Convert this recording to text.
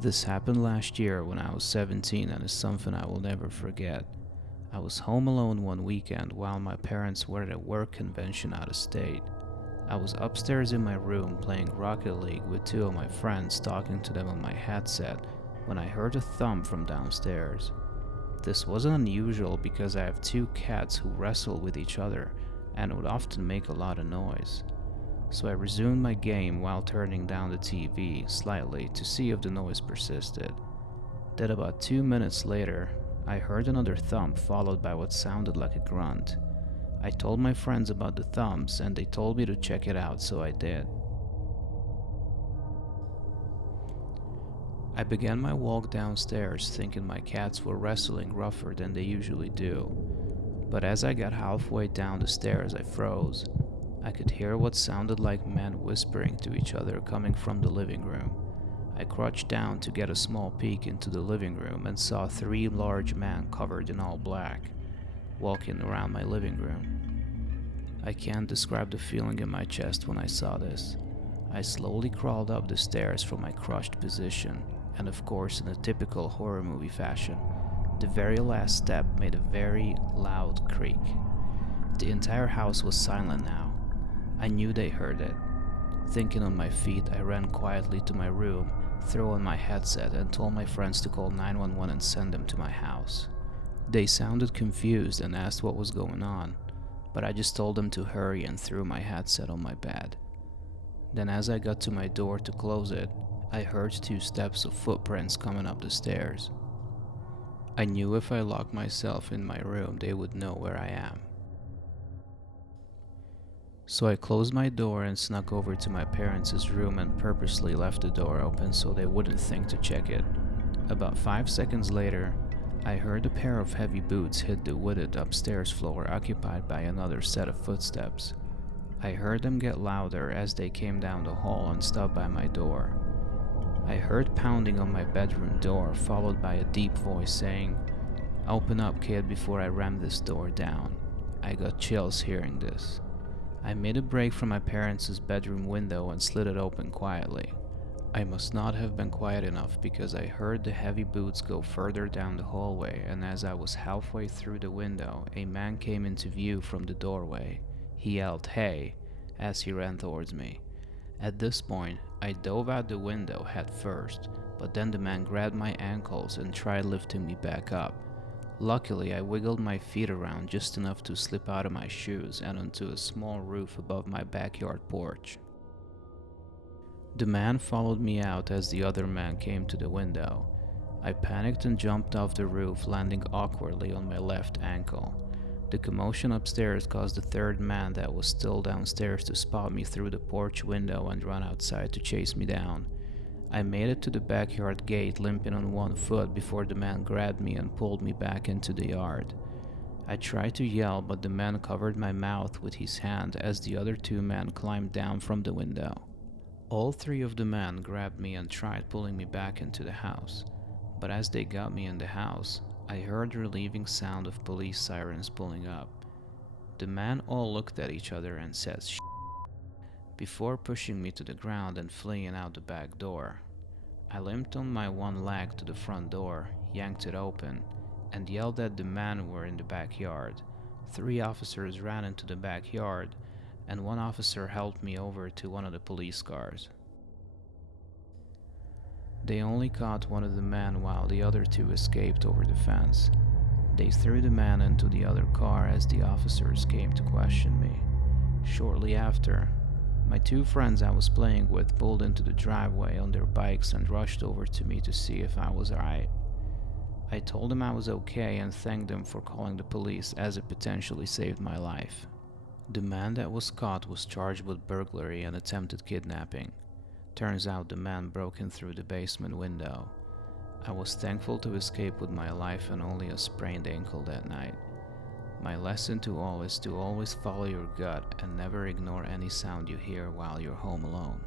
This happened last year when I was 17 and is something I will never forget. I was home alone one weekend while my parents were at a work convention out of state. I was upstairs in my room playing Rocket League with two of my friends talking to them on my headset when I heard a thump from downstairs. This wasn't unusual because I have two cats who wrestle with each other and would often make a lot of noise. So I resumed my game while turning down the TV slightly to see if the noise persisted. Then about 2 minutes later, I heard another thump followed by what sounded like a grunt. I told my friends about the thumps and they told me to check it out, so I did. I began my walk downstairs thinking my cats were wrestling rougher than they usually do. But as I got halfway down the stairs, I froze. I could hear what sounded like men whispering to each other coming from the living room. I crouched down to get a small peek into the living room and saw three large men covered in all black, walking around my living room. I can't describe the feeling in my chest when I saw this. I slowly crawled up the stairs from my crouched position, and of course in a typical horror movie fashion, the very last step made a very loud creak. The entire house was silent now. I knew they heard it. Thinking on my feet, I ran quietly to my room, threw on my headset and told my friends to call 911 and send them to my house. They sounded confused and asked what was going on, but I just told them to hurry and threw my headset on my bed. Then as I got to my door to close it, I heard two steps of footprints coming up the stairs. I knew if I locked myself in my room, they would know where I am. So I closed my door and snuck over to my parents' room and purposely left the door open so they wouldn't think to check it. About 5 seconds later, I heard a pair of heavy boots hit the wooded upstairs floor occupied by another set of footsteps. I heard them get louder as they came down the hall and stopped by my door. I heard pounding on my bedroom door followed by a deep voice saying, "Open up, kid, before I ram this door down." I got chills hearing this. I made a break from my parents' bedroom window and slid it open quietly. I must not have been quiet enough because I heard the heavy boots go further down the hallway, and as I was halfway through the window, a man came into view from the doorway. He yelled, "Hey," as he ran towards me. At this point, I dove out the window head first, but then the man grabbed my ankles and tried lifting me back up. Luckily, I wiggled my feet around just enough to slip out of my shoes and onto a small roof above my backyard porch. The man followed me out as the other man came to the window. I panicked and jumped off the roof, landing awkwardly on my left ankle. The commotion upstairs caused the third man that was still downstairs to spot me through the porch window and run outside to chase me down. I made it to the backyard gate limping on one foot before the man grabbed me and pulled me back into the yard. I tried to yell, but the man covered my mouth with his hand as the other two men climbed down from the window. All three of the men grabbed me and tried pulling me back into the house, but as they got me in the house, I heard the relieving sound of police sirens pulling up. The men all looked at each other and said "shh" before pushing me to the ground and fleeing out the back door. I limped on my one leg to the front door, yanked it open, and yelled that the men were in the backyard. 3 officers ran into the backyard, and one officer helped me over to one of the police cars. They only caught one of the men while the other 2 escaped over the fence. They threw the man into the other car as the officers came to question me. Shortly after, my 2 friends I was playing with pulled into the driveway on their bikes and rushed over to me to see if I was alright. I told them I was okay and thanked them for calling the police as it potentially saved my life. The man that was caught was charged with burglary and attempted kidnapping. Turns out the man broke in through the basement window. I was thankful to escape with my life and only a sprained ankle that night. My lesson to all is to always follow your gut and never ignore any sound you hear while you're home alone.